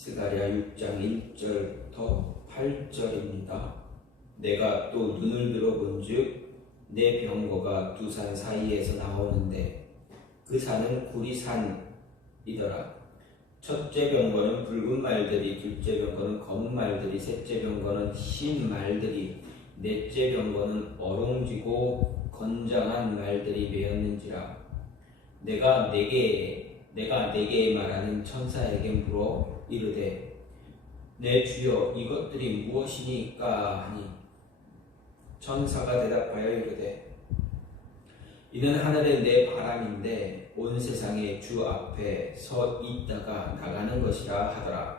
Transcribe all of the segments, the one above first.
스가랴 6장 1절부터 8절입니다. 내가 또 눈을 들어본즉 내 병거가 두 산 사이에서 나오는데 그 산은 구리산이더라. 첫째 병거는 붉은 말들이, 둘째 병거는 검은 말들이, 셋째 병거는 흰 말들이, 넷째 병거는 어롱지고 건장한 말들이 메었는지라. 내가 네게 말하는 천사에게 물어 이르되 내 주여 이것들이 무엇이니까 하니 천사가 대답하여 이르되 이는 하늘의 내 바람인데 온 세상의 주 앞에 서 있다가 나가는 것이라 하더라.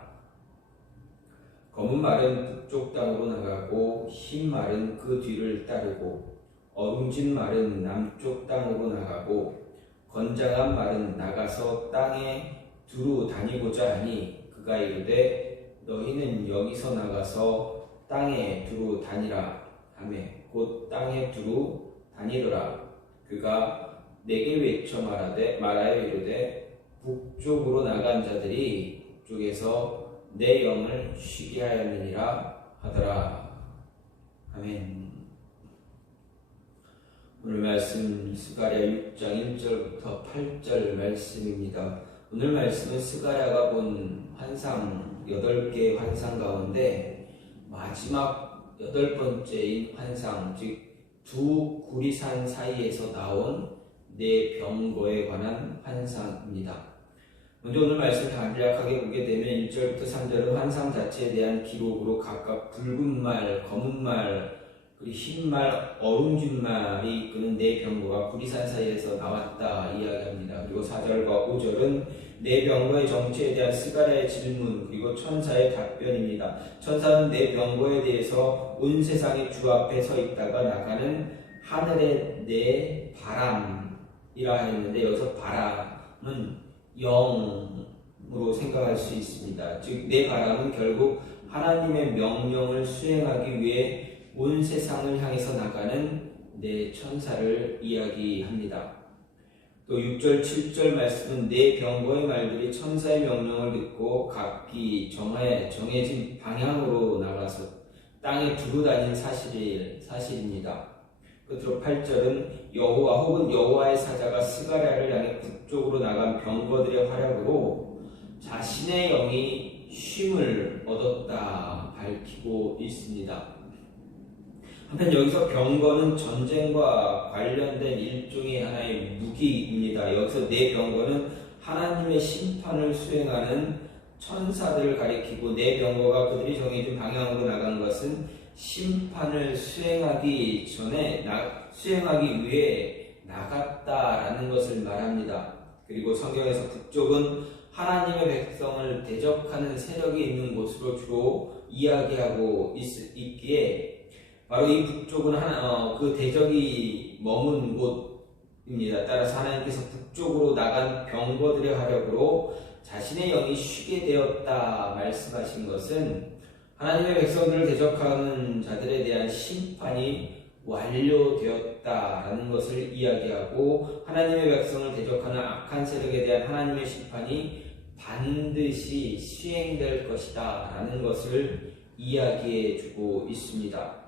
검은 말은 북쪽 땅으로 나가고 흰 말은 그 뒤를 따르고 어룽진 말은 남쪽 땅으로 나가고 건장한 말은 나가서 땅에 두루 다니고자 하니 그가 이르되 너희는 여기서 나가서 땅에 두루 다니라 하며 곧 땅에 두루 다니더라. 그가 내게 외쳐 말하여 이르되 북쪽으로 나간 자들이 북쪽에서 내 영을 쉬게 하였느니라 하더라. 아멘. 오늘 말씀 스가랴 6장 1절부터 8절 말씀입니다. 오늘 말씀은 스가랴가 본 환상 8개의 환상 가운데 마지막 8번째인 환상, 즉 두 구리산 사이에서 나온 네 병거에 관한 환상입니다. 먼저 오늘 말씀을 간략하게 보게 되면 1절부터 3절은 환상 자체에 대한 기록으로 각각 붉은 말, 검은 말, 그리고 흰 말, 어룽진 말이 이끄는 네 병거가 구리산 사이에서 나왔다 이야기합니다. 그리고 4절과 5절은 네 병거의 정체에 대한 스가랴의 질문, 그리고 천사의 답변입니다. 천사는 네 병거에 대해서 온 세상의 주 앞에 서 있다가 나가는 하늘의 네 바람이라 했는데, 여기서 바람은 영으로 생각할 수 있습니다. 즉 네 바람은 결국 하나님의 명령을 수행하기 위해 온 세상을 향해서 나가는 네 천사를 이야기합니다. 또 6절, 7절 말씀은 네 병거의 말들이 천사의 명령을 듣고 각기 정해진 방향으로 나가서 땅에 두루 다닌 사실입니다. 끝으로 8절은 여호와 혹은 여호와의 사자가 스가랴를 향해 북쪽으로 나간 병거들의 활약으로 자신의 영이 쉼을 얻었다 밝히고 있습니다. 한편 여기서 병거는 전쟁과 관련된 일종의 하나의 무기입니다. 여기서 네 병거는 하나님의 심판을 수행하는 천사들을 가리키고, 네 병거가 그들이 정해진 방향으로 나간 것은 심판을 수행하기 위해 나갔다라는 것을 말합니다. 그리고 성경에서 북쪽은 하나님의 백성을 대적하는 세력이 있는 곳으로 주로 이야기하고 있기에 바로 이 북쪽은 그 대적이 머문 곳입니다. 따라서 하나님께서 북쪽으로 나간 병거들의 활약으로 자신의 영이 쉬게 되었다 말씀하신 것은 하나님의 백성들을 대적하는 자들에 대한 심판이 완료되었다라는 것을 이야기하고, 하나님의 백성을 대적하는 악한 세력에 대한 하나님의 심판이 반드시 시행될 것이다 라는 것을 이야기해 주고 있습니다.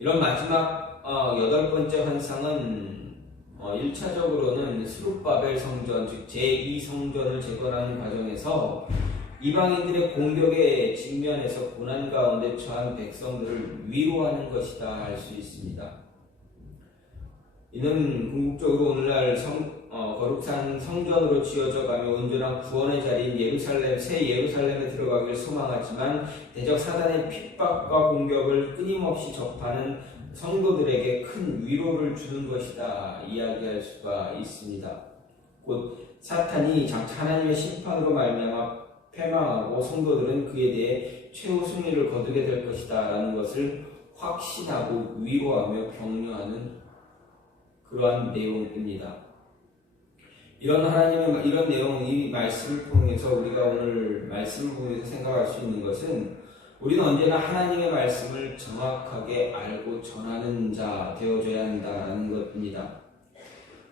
이런 마지막 8번째 환상은 1차적으로는 스룹바벨 성전, 즉 제2성전을 재건하는 과정에서 이방인들의 공격에 직면해서 고난 가운데 처한 백성들을 위로하는 것이다 할 수 있습니다. 이는 궁극적으로 오늘날 거룩한 성전으로 지어져 가며 온전한 구원의 자리인 새 예루살렘에 들어가길 소망하지만 대적 사단의 핍박과 공격을 끊임없이 접하는 성도들에게 큰 위로를 주는 것이다 이야기할 수가 있습니다. 곧 사탄이 장차 하나님의 심판으로 말미암아 패망하고 성도들은 그에 대해 최후 승리를 거두게 될 것이다 라는 것을 확신하고 위로하며 격려하는 그러한 내용입니다. 이런 내용, 이 말씀을 통해서 우리가 오늘 말씀을 보면서 생각할 수 있는 것은, 우리는 언제나 하나님의 말씀을 정확하게 알고 전하는 자 되어줘야 한다는 것입니다.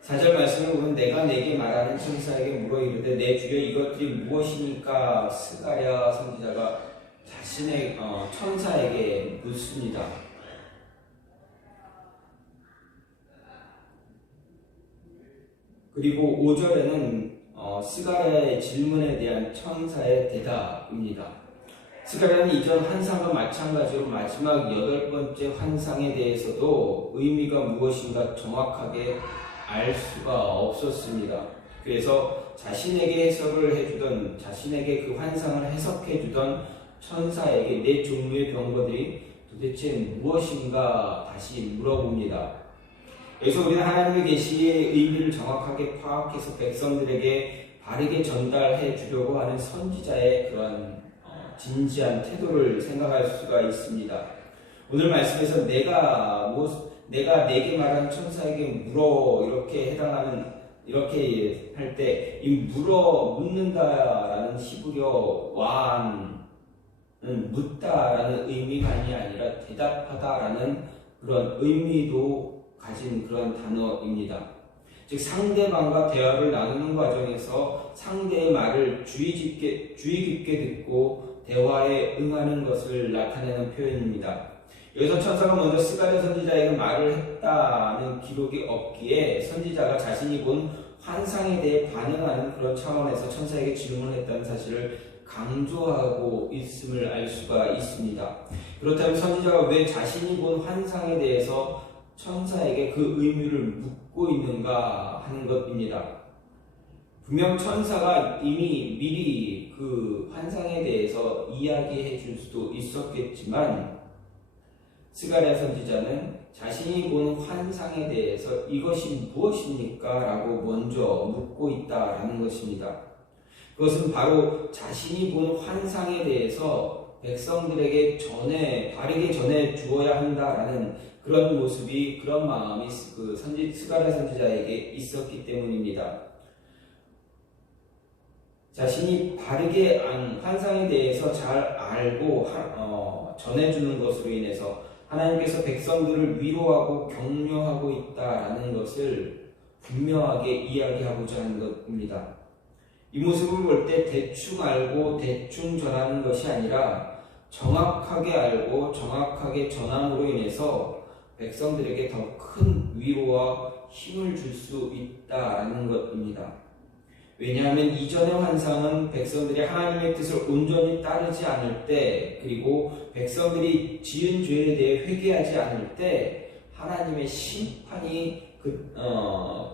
4절 말씀을 보면 내가 내게 말하는 천사에게 물어 이르되 내 주여 이것들이 무엇이니까 스가랴 선지자가 자신의 천사에게 묻습니다. 그리고 5절에는 스가랴의 질문에 대한 천사의 대답입니다. 스가랴는 이전 환상과 마찬가지로 마지막 8번째 환상에 대해서도 의미가 무엇인가 정확하게 알 수가 없었습니다. 그래서 자신에게 해석을 해주던, 자신에게 그 환상을 해석해주던 천사에게 네 종류의 병거들이 도대체 무엇인가 다시 물어봅니다. 여기서 우리는 하나님의 계시의 의미를 정확하게 파악해서 백성들에게 바르게 전달해 주려고 하는 선지자의 그런 진지한 태도를 생각할 수가 있습니다. 오늘 말씀에서 내가 내게 말한 천사에게 물어 이렇게 할 때 이 묻는다라는 히브리어 완은 묻다라는 의미만이 아니라 대답하다라는 그런 의미도 가진 그런 단어입니다. 즉 상대방과 대화를 나누는 과정에서 상대의 말을 주의 깊게 듣고 대화에 응하는 것을 나타내는 표현입니다. 여기서 천사가 먼저 스가랴 선지자에게 말을 했다는 기록이 없기에 선지자가 자신이 본 환상에 대해 반응하는 그런 차원에서 천사에게 질문했다는 사실을 강조하고 있음을 알 수가 있습니다. 그렇다면 선지자가 왜 자신이 본 환상에 대해서 천사에게 그 의미를 묻고 있는가 하는 것입니다. 분명 천사가 이미 미리 그 환상에 대해서 이야기해 줄 수도 있었겠지만 스가랴 선지자는 자신이 본 환상에 대해서 이것이 무엇입니까? 라고 먼저 묻고 있다라는 것입니다. 그것은 바로 자신이 본 환상에 대해서 백성들에게 바르게 전해 주어야 한다라는 그런 모습이, 그런 마음이 스가랴 선지자에게 있었기 때문입니다. 자신이 바르게 환상에 대해서 잘 알고 전해주는 것으로 인해서 하나님께서 백성들을 위로하고 격려하고 있다라는 것을 분명하게 이야기하고자 하는 것입니다. 이 모습을 볼 때 대충 알고 대충 전하는 것이 아니라 정확하게 알고 정확하게 전함으로 인해서 백성들에게 더 큰 위로와 힘을 줄 수 있다라는 것입니다. 왜냐하면 이전의 환상은 백성들이 하나님의 뜻을 온전히 따르지 않을 때, 그리고 백성들이 지은 죄에 대해 회개하지 않을 때 하나님의 심판이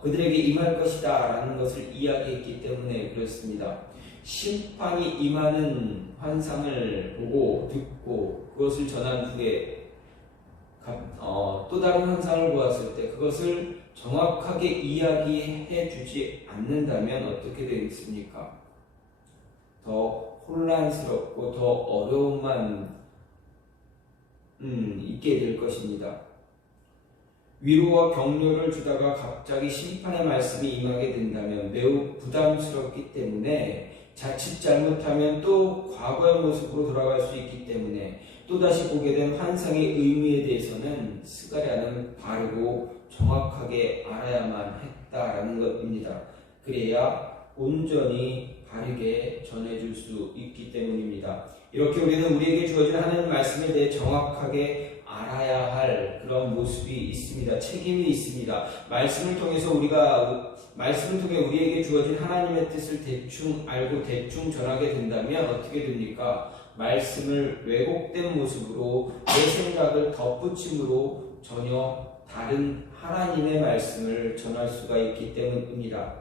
그들에게 임할 것이다 라는 것을 이야기했기 때문에 그렇습니다. 심판이 임하는 환상을 보고 듣고 그것을 전한 후에 또 다른 환상을 보았을 때 그것을 정확하게 이야기해 주지 않는다면 어떻게 되겠습니까? 더 혼란스럽고 더 어려움만 있게 될 것입니다. 위로와 격려를 주다가 갑자기 심판의 말씀이 임하게 된다면 매우 부담스럽기 때문에 자칫 잘못하면 또 과거의 모습으로 돌아갈 수 있기 때문에 또다시 보게 된 환상의 의미에 대해서는 스가랴는 바르고 정확하게 알아야만 했다라는 것입니다. 그래야 온전히 바르게 전해줄 수 있기 때문입니다. 이렇게 우리는 우리에게 주어진 하나님 말씀에 대해 정확하게 알아야 할 그런 모습이 있습니다. 책임이 있습니다. 말씀을 통해 우리에게 주어진 하나님의 뜻을 대충 알고 대충 전하게 된다면 어떻게 됩니까? 말씀을 왜곡된 모습으로 내 생각을 덧붙임으로 전혀 다른 하나님의 말씀을 전할 수가 있기 때문입니다.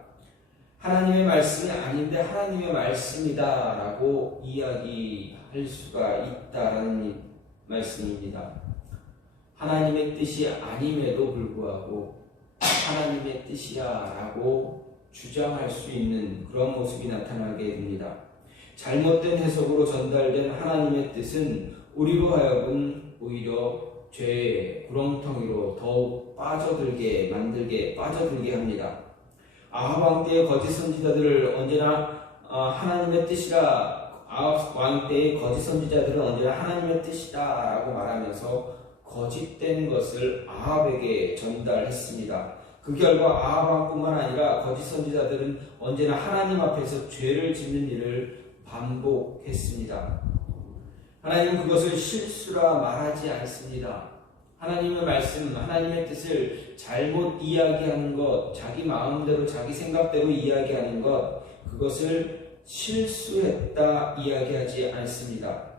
하나님의 말씀이 아닌데 하나님의 말씀이다 라고 이야기할 수가 있다라는 말씀입니다. 하나님의 뜻이 아님에도 불구하고 하나님의 뜻이야 라고 주장할 수 있는 그런 모습이 나타나게 됩니다. 잘못된 해석으로 전달된 하나님의 뜻은 우리로 하여금 오히려 죄의 구렁텅이로 더욱 빠져들게 합니다. 아합 왕 때의 거짓 선지자들을 언제나 하나님의 뜻이라, 아합 왕 때의 거짓 선지자들은 언제나 하나님의 뜻이다 라고 말하면서 거짓된 것을 아합에게 전달했습니다. 그 결과 아하방뿐만 아니라 거짓 선지자들은 언제나 하나님 앞에서 죄를 짓는 일을 반복했습니다. 하나님은 그것을 실수라 말하지 않습니다. 하나님의 말씀, 하나님의 뜻을 잘못 이야기하는 것, 자기 마음대로 자기 생각대로 이야기하는 것, 그것을 실수했다 이야기하지 않습니다.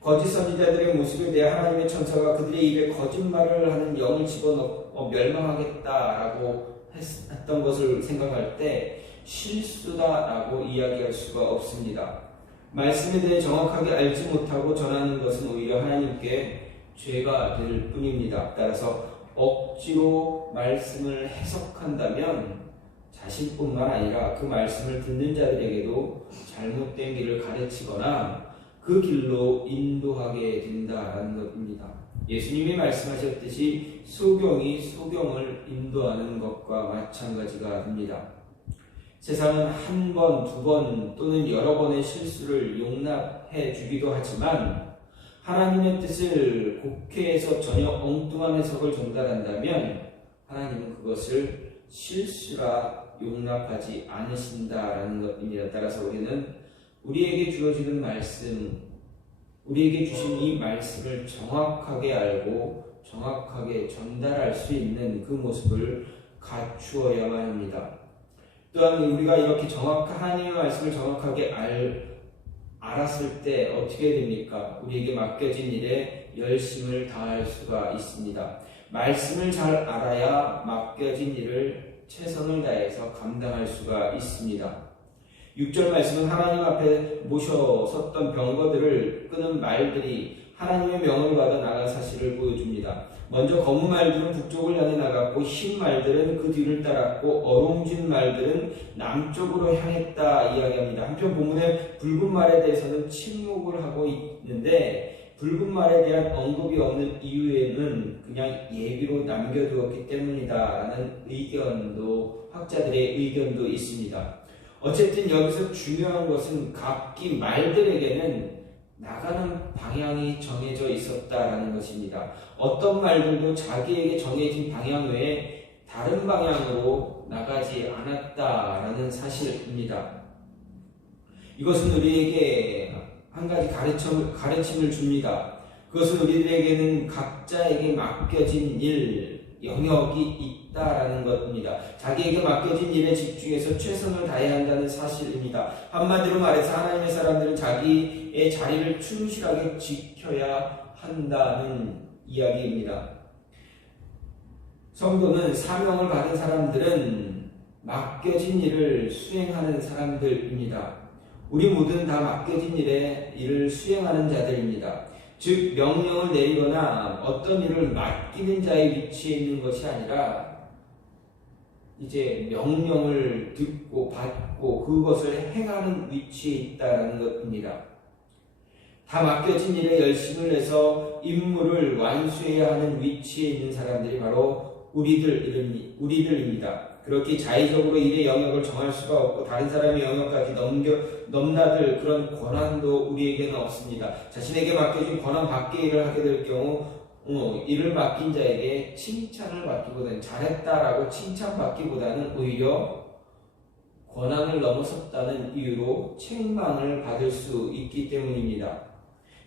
거짓 선지자들의 모습에 대해 하나님의 천사가 그들의 입에 거짓말을 하는 영을 집어넣고 멸망하겠다라고 했던 것을 생각할 때 실수다라고 이야기할 수가 없습니다. 말씀에 대해 정확하게 알지 못하고 전하는 것은 오히려 하나님께 죄가 될 뿐입니다. 따라서 억지로 말씀을 해석한다면 자신뿐만 아니라 그 말씀을 듣는 자들에게도 잘못된 길을 가르치거나 그 길로 인도하게 된다라는 것입니다. 예수님이 말씀하셨듯이 소경이 소경을 인도하는 것과 마찬가지가 됩니다. 세상은 한 번, 두 번 또는 여러 번의 실수를 용납해 주기도 하지만 하나님의 뜻을 곡해해서 전혀 엉뚱한 해석을 전달한다면 하나님은 그것을 실수라 용납하지 않으신다라는 것입니다. 따라서 우리는 우리에게 주어지는 말씀, 우리에게 주신 이 말씀을 정확하게 알고 정확하게 전달할 수 있는 그 모습을 갖추어야만 합니다. 또한 우리가 이렇게 하나님의 말씀을 정확하게 알았을 때 어떻게 됩니까? 우리에게 맡겨진 일에 열심을 다할 수가 있습니다. 말씀을 잘 알아야 맡겨진 일을 최선을 다해서 감당할 수가 있습니다. 6절 말씀은 하나님 앞에 모셔섰던 병거들을 끄는 말들이 하나님의 명을 받아 나간 사실을 보여줍니다. 먼저 검은 말들은 북쪽을 향해 나갔고 흰 말들은 그 뒤를 따랐고 어롱진 말들은 남쪽으로 향했다 이야기합니다. 한편 본문의 붉은 말에 대해서는 침묵을 하고 있는데 붉은 말에 대한 언급이 없는 이유에는 그냥 예비로 남겨두었기 때문이다라는 학자들의 의견도 있습니다. 어쨌든 여기서 중요한 것은 각기 말들에게는 나가는 방향이 정해져 있었다라는 것입니다. 어떤 말들도 자기에게 정해진 방향 외에 다른 방향으로 나가지 않았다라는 사실입니다. 이것은 우리에게 한 가지 가르침을 줍니다. 그것은 우리들에게는 각자에게 맡겨진 일, 영역이 있다라는 것입니다. 자기에게 맡겨진 일에 집중해서 최선을 다해야 한다는 사실입니다. 한마디로 말해서 하나님의 사람들은 자기의 자리를 충실하게 지켜야 한다는 이야기입니다. 성도는 사명을 받은 사람들은 맡겨진 일을 수행하는 사람들입니다. 우리 모두는 다 맡겨진 일을 수행하는 자들입니다. 즉 명령을 내리거나 어떤 일을 맡기는 자의 위치에 있는 것이 아니라 이제 명령을 듣고 받고 그것을 행하는 위치에 있다는 것입니다. 다 맡겨진 일에 열심을 내서 임무를 완수해야 하는 위치에 있는 사람들이 바로 우리들입니다. 그렇게 자의적으로 일의 영역을 정할 수가 없고 다른 사람의 영역까지 넘나들 그런 권한도 우리에게는 없습니다. 자신에게 맡겨진 권한 밖의 일을 하게 될 경우 일을 맡긴 자에게 칭찬을 받기보다는 잘했다라고 칭찬받기보다는 오히려 권한을 넘어섰다는 이유로 책망을 받을 수 있기 때문입니다.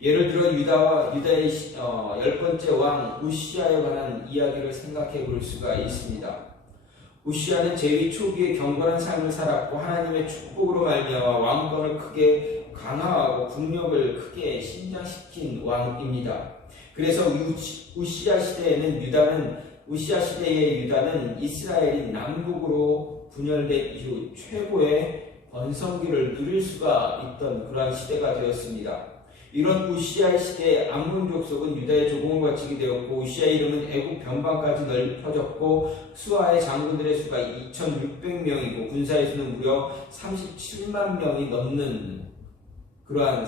예를 들어 유다의 10번째 왕 우시아에 관한 이야기를 생각해 볼 수가 있습니다. 우시아는 제위 초기에 경건한 삶을 살았고 하나님의 축복으로 말미암아 왕권을 크게 강화하고 국력을 크게 신장시킨 왕입니다. 그래서 우시아 시대의 유다는 이스라엘이 남북으로 분열된 이후 최고의 번성기를 누릴 수가 있던 그러한 시대가 되었습니다. 이런 우시아의 시대에 암몬 족속은 유다의 조공을 바치게 되었고 우시아의 이름은 애국 변방까지 널리 퍼졌고 수하의 장군들의 수가 2,600명이고 군사의 수는 무려 37만 명이 넘는 그러한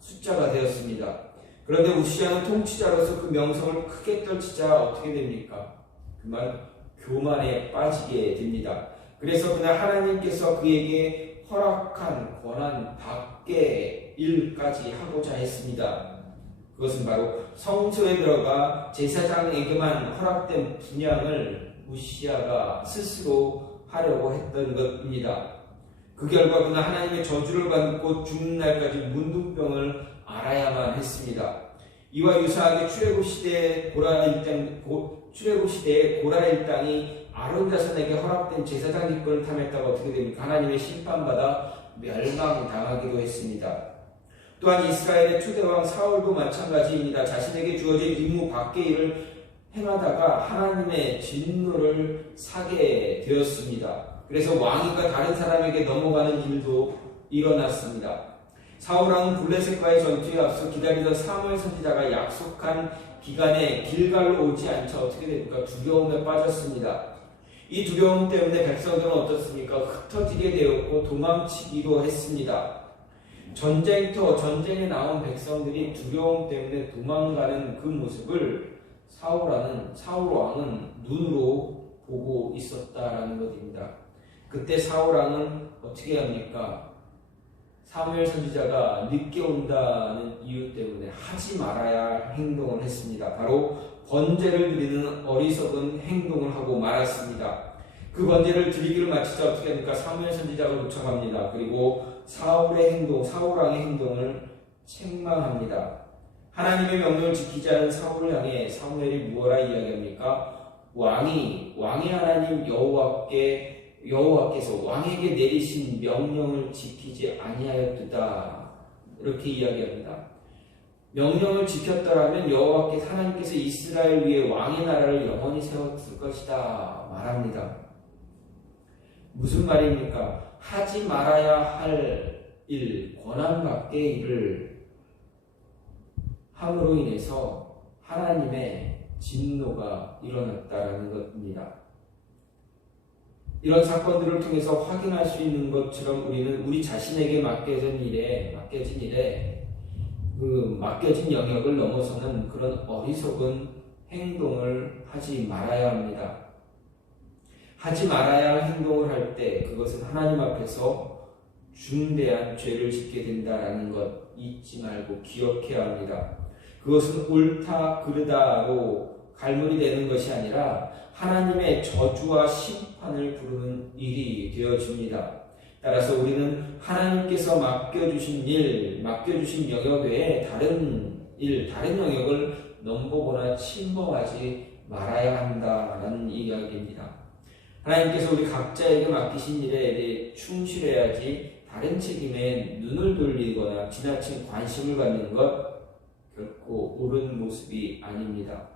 숫자가 되었습니다. 그런데 우시아는 통치자로서 그 명성을 크게 떨치자 어떻게 됩니까? 그만 교만에 빠지게 됩니다. 그래서 그날 하나님께서 그에게 허락한 권한 밖의 일까지 하고자 했습니다. 그것은 바로 성소에 들어가 제사장에게만 허락된 분향을 우시아가 스스로 하려고 했던 것입니다. 그 결과 그는 하나님의 저주를 받고 죽는 날까지 문둥병을 앓아야만 했습니다. 이와 유사하게 출애굽 시대의 고라 일당이 아론 자손에게 허락된 제사장 직분을 탐했다가 어떻게 됩니까? 하나님의 심판받아 멸망당하기도 했습니다. 또한 이스라엘의 초대왕 사울도 마찬가지입니다. 자신에게 주어진 임무 밖의 일을 행하다가 하나님의 진노를 사게 되었습니다. 그래서 왕위가 다른 사람에게 넘어가는 일도 일어났습니다. 사울왕은 블레셋과의 전투에 앞서 기다리던 사무엘 선지자가 약속한 기간에 길갈로 오지 않자 어떻게 됩니까? 두려움에 빠졌습니다. 이 두려움 때문에 백성들은 어떻습니까? 흩어지게 되었고 도망치기도 했습니다. 전쟁에 나온 백성들이 두려움 때문에 도망가는 그 모습을 사울 왕은 눈으로 보고 있었다라는 것입니다. 그때 사울 왕은 어떻게 합니까? 사무엘 선지자가 늦게 온다는 이유 때문에 하지 말아야 할 행동을 했습니다. 바로 번제를 드리는 어리석은 행동을 하고 말았습니다. 그 번제를 드리기를 마치자 어떻게 합니까? 사무엘 선지자가 도착합니다. 그리고 사울 왕의 행동을 책망합니다. 하나님의 명령을 지키지 않은 사울을 향해 사무엘이 무엇라 이야기합니까? 왕이 하나님 여호와께서 왕에게 내리신 명령을 지키지 아니하였도다. 이렇게 이야기합니다. 명령을 지켰더라면 여호와께서 하나님께서 이스라엘 위에 왕의 나라를 영원히 세웠을 것이다 말합니다. 무슨 말입니까? 하지 말아야 할 일, 권한 밖의 일을 함으로 인해서 하나님의 진노가 일어났다는 것입니다. 이런 사건들을 통해서 확인할 수 있는 것처럼 우리는 우리 자신에게 맡겨진 영역을 넘어서는 그런 어리석은 행동을 하지 말아야 합니다. 하지 말아야 할 행동을 할 때 그것은 하나님 앞에서 중대한 죄를 짓게 된다라는 것 잊지 말고 기억해야 합니다. 그것은 옳다 그르다로 갈물이 되는 것이 아니라 하나님의 저주와 심판을 부르는 일이 되어집니다. 따라서 우리는 하나님께서 맡겨주신 영역 외에 다른 영역을 넘보거나 침범하지 말아야 한다는 이야기입니다. 하나님께서 우리 각자에게 맡기신 일에 대해 충실해야지 다른 책임에 눈을 돌리거나 지나친 관심을 갖는 것 결코 옳은 모습이 아닙니다.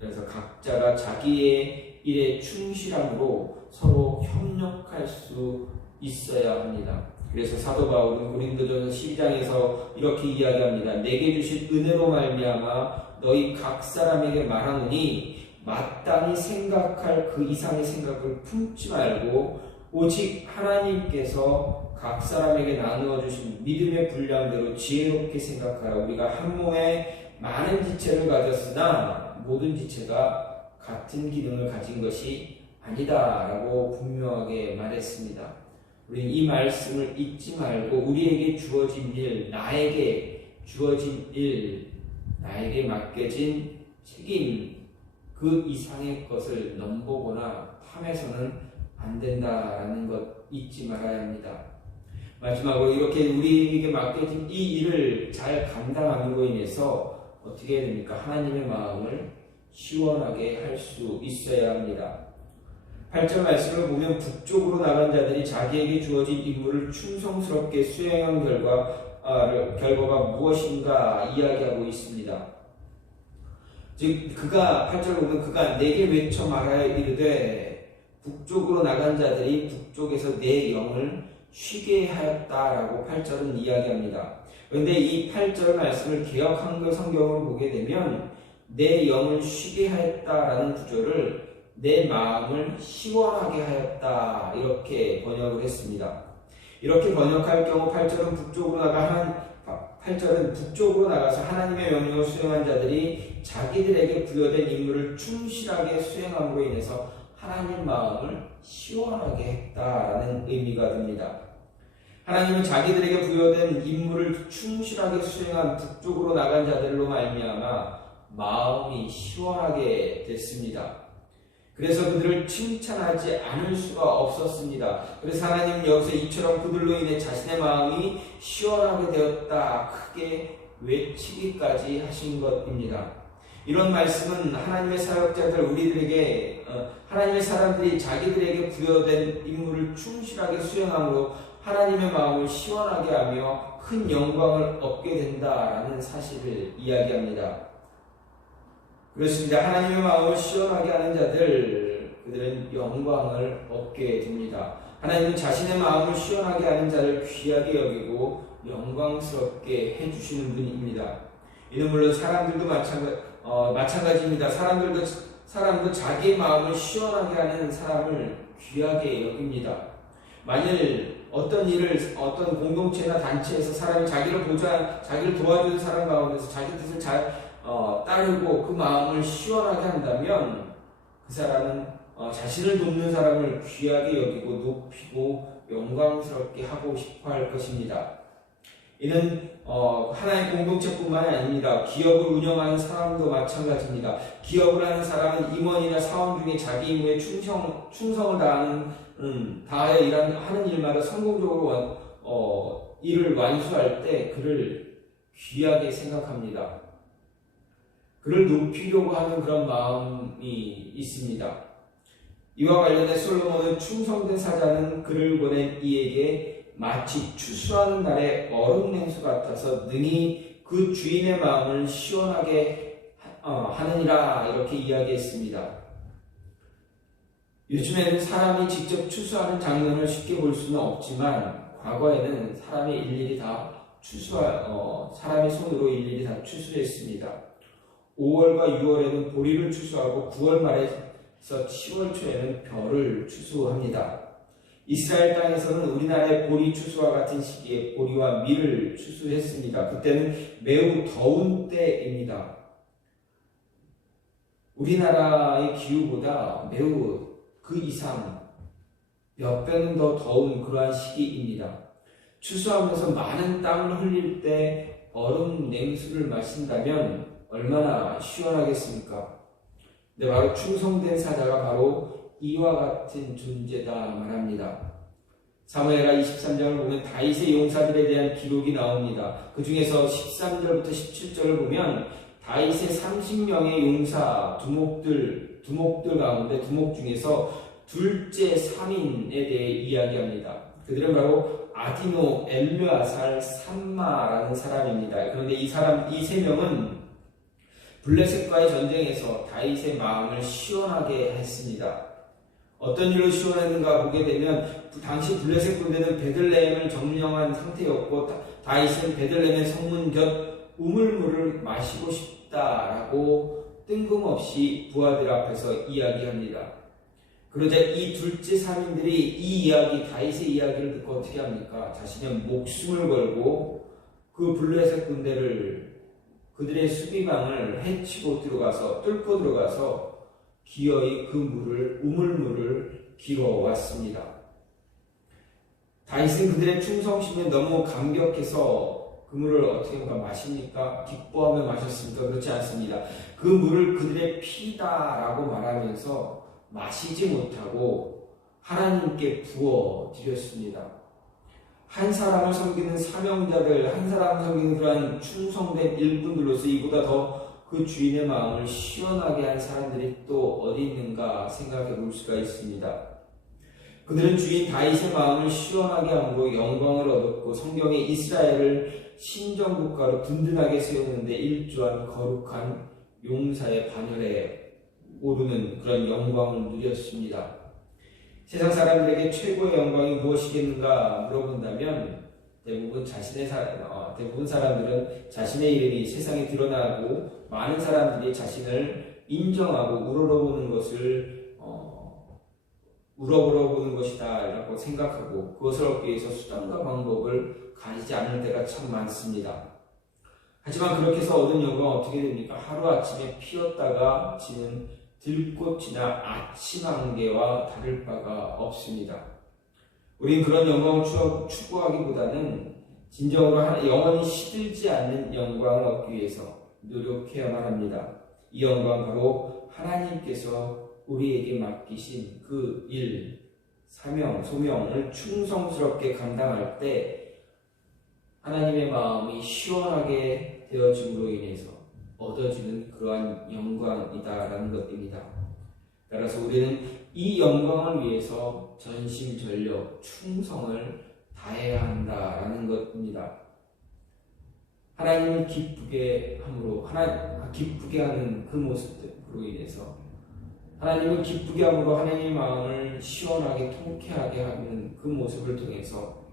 그래서 각자가 자기의 일에 충실함으로 서로 협력할 수 있어야 합니다. 그래서 사도 바울은 고린도전서 12장에서 이렇게 이야기합니다. 내게 주신 은혜로 말미암아 너희 각 사람에게 말하노니 마땅히 생각할 그 이상의 생각을 품지 말고 오직 하나님께서 각 사람에게 나누어 주신 믿음의 분량대로 지혜롭게 생각하라. 우리가 한 몸에 많은 지체를 가졌으나 모든 지체가 같은 기능을 가진 것이 아니다라고 분명하게 말했습니다. 우리는 이 말씀을 잊지 말고 우리에게 주어진 일, 나에게 주어진 일, 나에게 맡겨진 책임 그 이상의 것을 넘보거나 탐해서는 안 된다라는 것 잊지 말아야 합니다. 마지막으로 이렇게 우리에게 맡겨진 이 일을 잘 감당함으로 인해서 어떻게 해야 됩니까? 하나님의 마음을 시원하게 할 수 있어야 합니다. 8절 말씀을 보면 북쪽으로 나간 자들이 자기에게 주어진 임무를 충성스럽게 수행한 결과가 무엇인가 이야기하고 있습니다. 즉 8절을 보면 그가 내게 외쳐 말하여 이르되 북쪽으로 나간 자들이 북쪽에서 내 영을 쉬게 하였다라고 8절은 이야기합니다. 그런데 이 8절 말씀을 개역 한글 성경을 보게 되면 내 영을 쉬게 하였다라는 구절을 내 마음을 시원하게 하였다 이렇게 번역을 했습니다. 이렇게 번역할 경우 8절은 북쪽으로 나가서 하나님의 명령을 수행한 자들이 자기들에게 부여된 임무를 충실하게 수행함으로 인해서 하나님 마음을 시원하게 했다라는 의미가 됩니다. 하나님은 자기들에게 부여된 임무를 충실하게 수행한 북쪽으로 나간 자들로 말미암아 마음이 시원하게 됐습니다. 그래서 그들을 칭찬하지 않을 수가 없었습니다. 그래서 하나님은 여기서 이처럼 그들로 인해 자신의 마음이 시원하게 되었다 크게 외치기까지 하신 것입니다. 이런 말씀은 하나님의 사역자들 우리들에게 하나님의 사람들이 자기들에게 부여된 임무를 충실하게 수행함으로 하나님의 마음을 시원하게 하며 큰 영광을 얻게 된다라는 사실을 이야기합니다. 그렇습니다. 하나님의 마음을 시원하게 하는 자들, 그들은 영광을 얻게 됩니다. 하나님은 자신의 마음을 시원하게 하는 자를 귀하게 여기고 영광스럽게 해주시는 분입니다. 이는 물론 사람들도 마찬가지입니다. 사람도 자기의 마음을 시원하게 하는 사람을 귀하게 여깁니다. 만일 어떤 공동체나 단체에서 사람이 자기를 도와주는 사람 가운데서 자기 뜻을 따르고 그 마음을 시원하게 한다면 그 사람은 자신을 돕는 사람을 귀하게 여기고 높이고 영광스럽게 하고 싶어 할 것입니다. 이는 하나의 공동체뿐만이 아닙니다. 기업을 운영하는 사람도 마찬가지입니다. 기업을 하는 사람은 임원이나 사원 중에 자기 임무에 충성을 다하여 하는 일마다 성공적으로 일을 완수할 때 그를 귀하게 생각합니다. 그를 높이려고 하는 그런 마음이 있습니다. 이와 관련해 솔로몬은 충성된 사자는 그를 보낸 이에게 마치 추수하는 날의 얼음 냉수 같아서 능히 그 주인의 마음을 시원하게 하느니라 이렇게 이야기했습니다. 요즘에는 사람이 직접 추수하는 장면을 쉽게 볼 수는 없지만 과거에는 사람이 사람의 손으로 일일이 다 추수했습니다. 5월과 6월에는 보리를 추수하고 9월 말에서 10월 초에는 벼를 추수합니다. 이스라엘 땅에서는 우리나라의 보리 추수와 같은 시기에 보리와 밀을 추수했습니다. 그때는 매우 더운 때입니다. 우리나라의 기후보다 매우 그 이상 몇 배는 더 더운 그러한 시기입니다. 추수하면서 많은 땀을 흘릴 때 얼음 냉수를 마신다면 얼마나 시원하겠습니까? 근데 바로 충성된 사자가 바로 이와 같은 존재다 말합니다. 사무엘하 23장을 보면 다윗의 용사들에 대한 기록이 나옵니다. 그 중에서 13절부터 17절을 보면 다윗의 30명의 용사 두목들 가운데 두목 중에서 둘째 3인에 대해 이야기합니다. 그들은 바로 아디노, 엘르아살, 삼마라는 사람입니다. 그런데 이 세 명은 블레셋과의 전쟁에서 다윗의 마음을 시원하게 했습니다. 어떤 일로 시원했는가 보게 되면 당시 블레셋 군대는 베들레헴을 점령한 상태였고 다윗은 베들레헴의 성문 곁 우물물을 마시고 싶다라고 뜬금없이 부하들 앞에서 이야기합니다. 그러자 이 둘째 3인들이 다윗의 이야기를 듣고 어떻게 합니까? 자신의 목숨을 걸고 그 블레셋 군대를 그들의 수비망을 뚫고 들어가서 기어이 그 우물물을 길어왔습니다. 다윗은 그들의 충성심에 너무 감격해서 그 물을 어떻게 마십니까? 기뻐하며 마셨습니까? 그렇지 않습니다. 그 물을 그들의 피다라고 말하면서 마시지 못하고 하나님께 부어 드렸습니다. 한 사람을 섬기는 사명자들, 한 사람을 섬기는 그러한 충성된 일꾼들로서 이보다 더 그 주인의 마음을 시원하게 한 사람들이 또 어디 있는가 생각해 볼 수가 있습니다. 그들은 주인 다윗의 마음을 시원하게 함으로 영광을 얻었고 성경에 이스라엘을 신정국가로 든든하게 세우는데 일조한 거룩한 용사의 반열에 오르는 그런 영광을 누렸습니다. 세상 사람들에게 최고의 영광이 무엇이겠는가 물어본다면 대부분 사람들은 자신의 이름이 세상에 드러나고 많은 사람들이 자신을 인정하고 우러러보는 것이다 라고 생각하고 그것을 얻기 위해서 수단과 방법을 가리지 않을 때가 참 많습니다. 하지만 그렇게 해서 얻은 영광은 어떻게 됩니까? 하루아침에 피었다가 지는 들꽃이나 아침 안개와 다를 바가 없습니다. 우린 그런 영광을 추구하기보다는 진정으로 영원히 시들지 않는 영광을 얻기 위해서 노력해야만 합니다. 이 영광 바로 하나님께서 우리에게 맡기신 그 일, 사명, 소명을 충성스럽게 감당할 때 하나님의 마음이 시원하게 되어짐으로 인해서 얻어지는 그러한 영광이다라는 것입니다. 따라서 우리는 이 영광을 위해서 전심전력 충성을 다해야 한다라는 것입니다. 하나님을 기쁘게 하는 그 모습으로 인해서 하나님을 기쁘게 함으로 하나님의 마음을 시원하게 통쾌하게 하는 그 모습을 통해서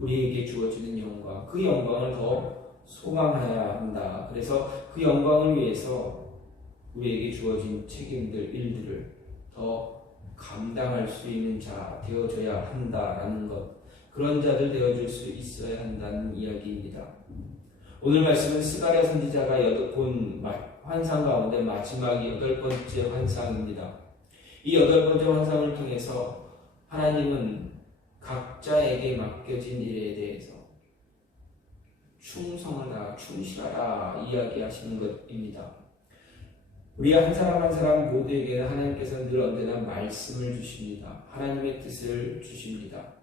우리에게 주어지는 영광, 그 영광을 더 소망해야 한다. 그래서 그 영광을 위해서 우리에게 주어진 책임들, 일들을 더 감당할 수 있는 자 되어져야 한다라는 것, 그런 자들 되어줄 수 있어야 한다는 이야기입니다. 오늘 말씀은 스가랴 선지자가 본 환상 가운데 마지막 8번째 환상입니다. 이 8번째 환상을 통해서 하나님은 각자에게 맡겨진 일에 대해서 충성을 다하라, 충실하라 이야기하시는 것입니다. 우리 한 사람 한 사람 모두에게는 하나님께서 늘 언제나 말씀을 주십니다. 하나님의 뜻을 주십니다.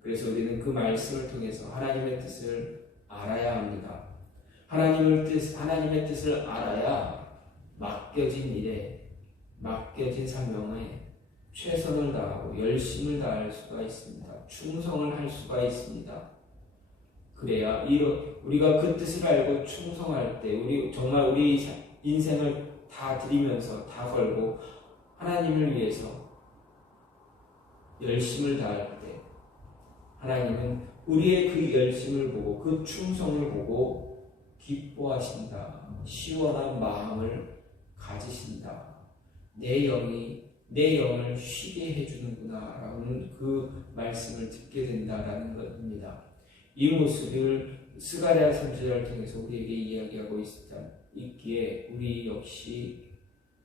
그래서 우리는 그 말씀을 통해서 하나님의 뜻을 알아야 합니다. 하나님의 뜻을 알아야 맡겨진 일에, 맡겨진 사명에 최선을 다하고 열심을 다할 수가 있습니다. 충성을 할 수가 있습니다. 그래야 우리가 그 뜻을 알고 충성할 때 정말 우리 인생을 다 드리면서 다 걸고 하나님을 위해서 열심을 다할 때 하나님은 우리의 그 열심을 보고 그 충성을 보고 기뻐하신다. 시원한 마음을 가지신다. 내 영을 쉬게 해주는구나 라는 그 말씀을 듣게 된다라는 것입니다. 이 모습을 스가랴 선지자를 통해서 우리에게 이야기하고 있기에 우리 역시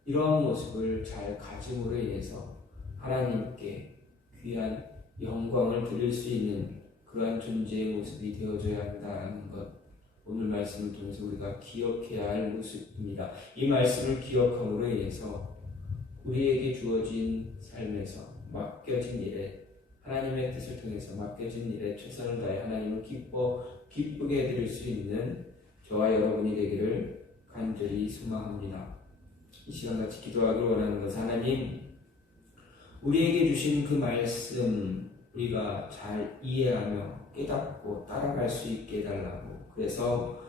이러한 모습을 잘 가짐으로 인해서 하나님께 귀한 영광을 드릴 수 있는 그러한 존재의 모습이 되어줘야 한다는 것, 오늘 말씀을 통해서 우리가 기억해야 할 모습입니다. 이 말씀을 기억함으로 인해서 우리에게 주어진 삶에서 맡겨진 일에, 하나님의 뜻을 통해서 맡겨진 일에 최선을 다해 하나님을 기쁘게 해드릴 수 있는 저와 여러분이 되기를 간절히 소망합니다. 이 시간 같이 기도하기를 원하는 것은 하나님, 우리에게 주신 그 말씀 우리가 잘 이해하며 깨닫고 따라갈 수 있게 해달라고, 그래서